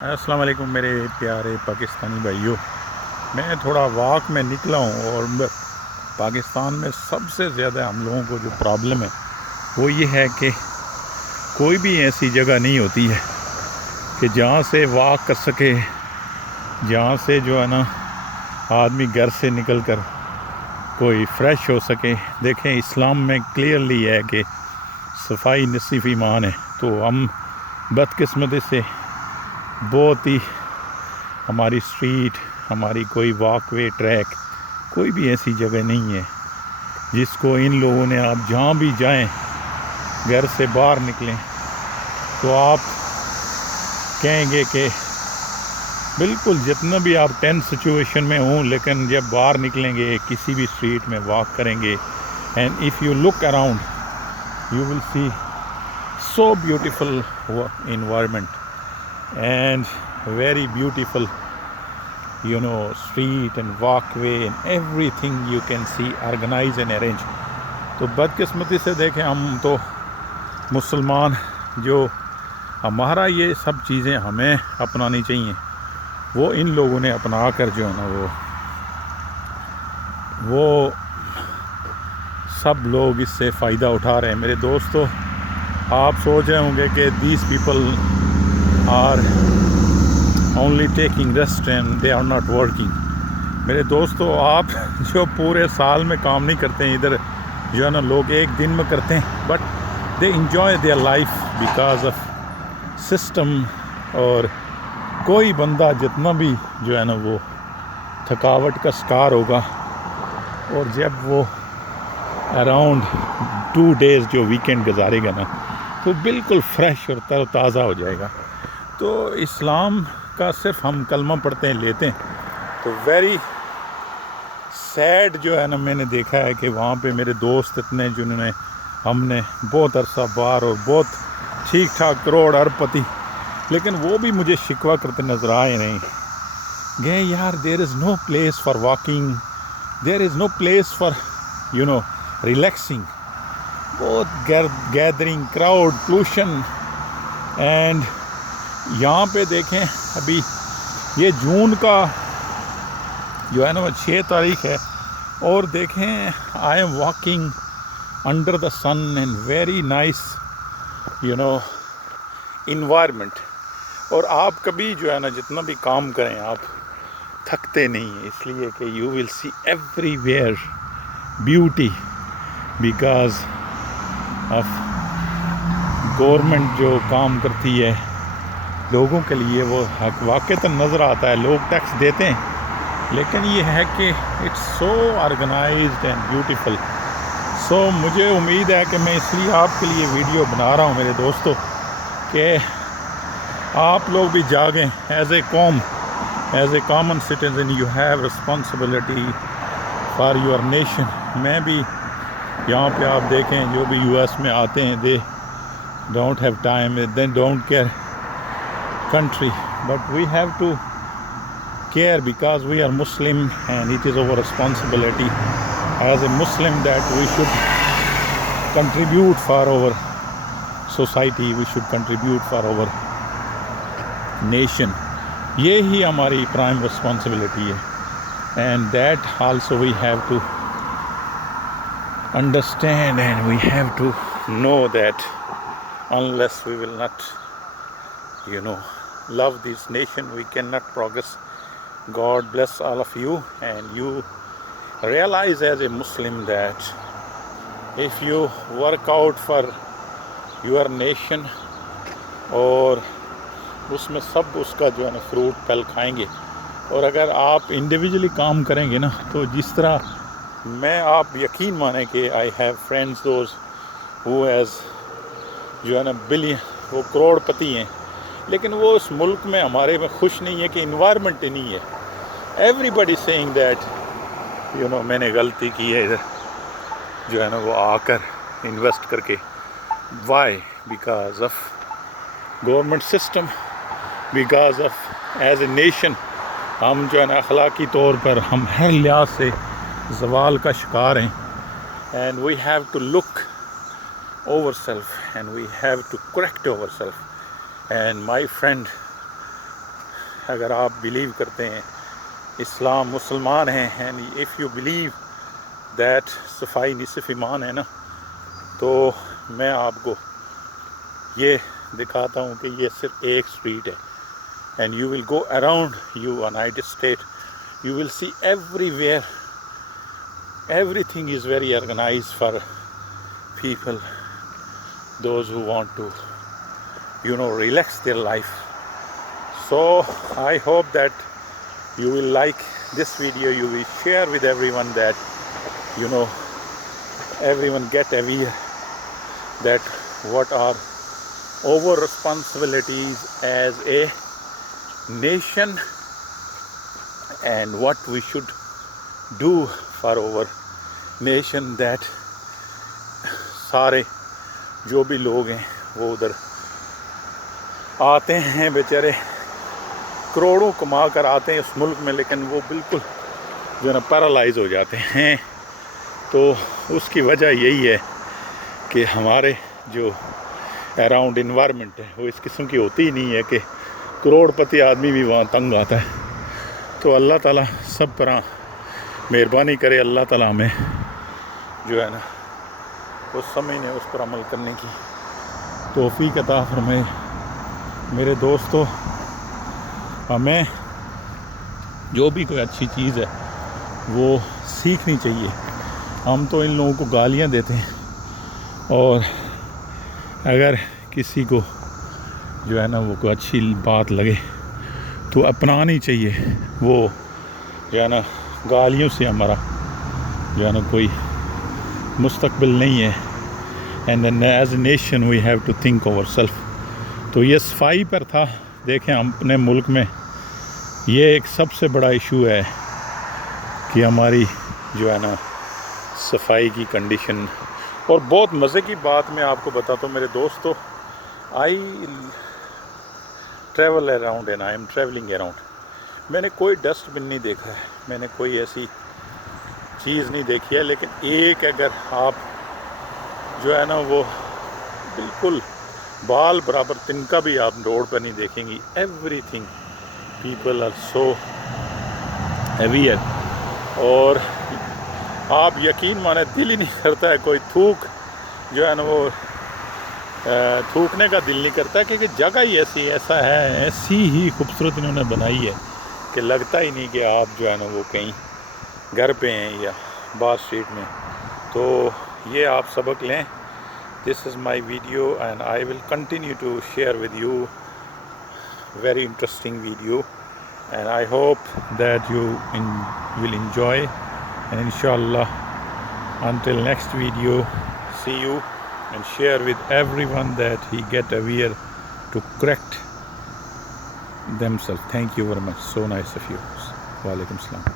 السلام علیکم میرے پیارے پاکستانی بھائیوں. میں تھوڑا واک میں نکلا ہوں اور پاکستان میں سب سے زیادہ ہم لوگوں کو جو پرابلم ہے وہ یہ ہے کہ کوئی بھی ایسی جگہ نہیں ہوتی ہے کہ جہاں سے واک کر سکے، جہاں سے جو ہے نا آدمی گھر سے نکل کر کوئی فریش ہو سکے. دیکھیں اسلام میں کلیئرلی ہے کہ صفائی نصف ایمان ہے، تو ہم بدقسمتی سے بہت ہی ہماری اسٹریٹ، ہماری کوئی واک وے، ٹریک، کوئی بھی ایسی جگہ نہیں ہے جس کو ان لوگوں نے، آپ جہاں بھی جائیں گھر سے باہر نکلیں تو آپ کہیں گے کہ بالکل جتنا بھی آپ ٹینس سچویشن میں ہوں، لیکن جب باہر نکلیں گے کسی بھی اسٹریٹ میں واک کریں گے، and if you look around you will see so beautiful environment and very beautiful street and walkway and everything you can see organized and arranged. تو بدقسمتی سے دیکھیں ہم تو مسلمان، جو ہمارا یہ سب چیزیں ہمیں اپنانی چاہیے، وہ ان لوگوں نے اپنا کر جو ہے نا وہ سب لوگ اس سے فائدہ اٹھا رہے ہیں. میرے دوستو، آپ سوچ رہے ہوں گے کہ these people are only taking rest and they are not working. میرے دوستو، آپ جو پورے سال میں کام نہیں کرتے ہیں، ادھر جو ہے نا لوگ ایک دن میں کرتے ہیں، but they enjoy their life because of system. اور کوئی بندہ جتنا بھی جو ہے نا وہ تھکاوٹ کا شکار ہوگا، اور جب وہ اراؤنڈ 2 days جو ویکینڈ گزارے گا نا، تو بالکل فریش اور تر و تازہ ہو جائے گا. تو اسلام کا صرف ہم کلمہ پڑھتے ہیں، لیتے ہیں، تو ویری سیڈ جو ہے نا میں نے دیکھا ہے کہ وہاں پہ میرے دوست اتنے جنہوں نے، ہم نے بہت عرصہ باہر اور بہت ٹھیک ٹھاک کروڑ ارب پتی، لیکن وہ بھی مجھے شکوہ کرتے نظر آئے نہیں گئے. یار there is no place for walking, there is no place for relaxing. بہت گیدرنگ، کراؤڈ، پولوشن. اینڈ یہاں پہ دیکھیں ابھی یہ جون کا جو ہے نا وہ 6 تاریخ ہے، اور دیکھیں I am walking under the sun in very nice environment. اور آپ کبھی جو ہے نا جتنا بھی کام کریں آپ تھکتے نہیں ہیں، اس لیے کہ you will see every where beauty because of government جو کام کرتی ہے لوگوں کے لیے، وہ حق واقعتاً نظر آتا ہے. لوگ ٹیکس دیتے ہیں، لیکن یہ ہے کہ it's so organised and beautiful. So مجھے امید ہے کہ میں اس لیے آپ کے لیے ویڈیو بنا رہا ہوں میرے دوستو، کہ آپ لوگ بھی جاگیں. ایز اے قوم، as a common citizen, you have responsibility for your nation. میں بھی یہاں پہ آپ دیکھیں جو بھی یو ایس میں آتے ہیں، they don't have time, they don't care country, but we have to care because we are Muslim, and it is our responsibility as a Muslim that we should contribute for our society, we should contribute for our nation. یہی ہماری prime responsibility ہے, and that also we have to understand, and we have to know that unless we will not love this nation, we cannot progress. God bless all of you, and you realize as a Muslim that if you work out for your nation, اور اس میں سب اس کا جو ہے نا fruit پھل کھائیں گے. اور اگر آپ انڈیویجولی کام کریں گے نا، تو جس طرح میں، آپ یقین مانیں کہ I have friends those who has جو ہے نا بلین، وہ کروڑ پتی ہیں، لیکن وہ اس ملک میں ہمارے میں خوش نہیں ہے کہ انوائرمنٹ نہیں ہے. ایوری بڈی سیئنگ دیٹ میں نے غلطی کی ہے ادھر جو ہے نا وہ آ کر انویسٹ کر کے. Why? Because of government system, because of as a nation ہم جو ہے نا اخلاقی طور پر ہم ہر لحاظ سے زوال کا شکار ہیں. And we have to look over self, and we have to correct over self. And my friend, اگر آپ بلیو کرتے ہیں اسلام مسلمان ہیں and if you believe that صفائی نصف ایمان ہے نا، تو میں آپ کو یہ دکھاتا ہوں کہ یہ صرف ایک اسٹریٹ ہے. And you will go around United State, you will see everywhere everything is very organized for people those who want to relax their life. So I hope that you will like this video, you will share with everyone that everyone get aware that what are our responsibilities as a nation and what we should do for our nation, that سارے جو بھی لوگ ہیں وہ ادھر آتے ہیں بیچارے کروڑوں کما کر آتے ہیں اس ملک میں، لیکن وہ بالکل پیرالائز ہو جاتے ہیں. تو اس کی وجہ یہی ہے کہ ہمارے جو اراؤنڈ انوائرمنٹ ہے وہ اس قسم کی ہوتی ہی نہیں ہے کہ کروڑ پتی آدمی بھی وہاں تنگ آتا ہے. تو اللہ تعالیٰ سب پر مہربانی کرے، اللہ تعالیٰ ہمیں اس سمجھنے اس پر عمل کرنے کی توفیق عطا فرمائے. میرے دوستو، ہمیں جو بھی کوئی اچھی چیز ہے وہ سیکھنی چاہیے. ہم تو ان لوگوں کو گالیاں دیتے ہیں، اور اگر کسی کو وہ کوئی اچھی بات لگے تو اپنانی چاہیے. وہ گالیوں سے ہمارا کوئی مستقبل نہیں ہے. And then as a nation we have to think over self. تو یہ صفائی پر تھا. دیکھیں ہم اپنے ملک میں یہ ایک سب سے بڑا ایشو ہے کہ ہماری صفائی کی کنڈیشن. اور بہت مزے کی بات میں آپ کو بتاتا ہوں میرے دوستو، I travel around and I am travelling around. میں نے کوئی ڈسٹ بن نہیں دیکھا ہے، میں نے کوئی ایسی چیز نہیں دیکھی ہے، لیکن ایک اگر آپ وہ بالکل بال برابر تنکا بھی آپ روڈ پر نہیں دیکھیں گی. Everything people are so aware. اور آپ یقین مانیں دل ہی نہیں کرتا ہے کوئی تھوک وہ تھوکنے کا دل نہیں کرتا، کیونکہ جگہ ہی ایسا ہے، ایسی ہی خوبصورت انہوں نے بنائی ہے کہ لگتا ہی نہیں کہ آپ وہ کہیں گھر پہ ہیں یا باہر اسٹریٹ میں. تو یہ آپ سبق لیں. This is my video and I will continue to share with you very interesting video, and I hope that you will enjoy, and inshallah until next video, see you and share with everyone that he get aware to correct themselves. Thank you very much. So nice of you. Walaikum salam.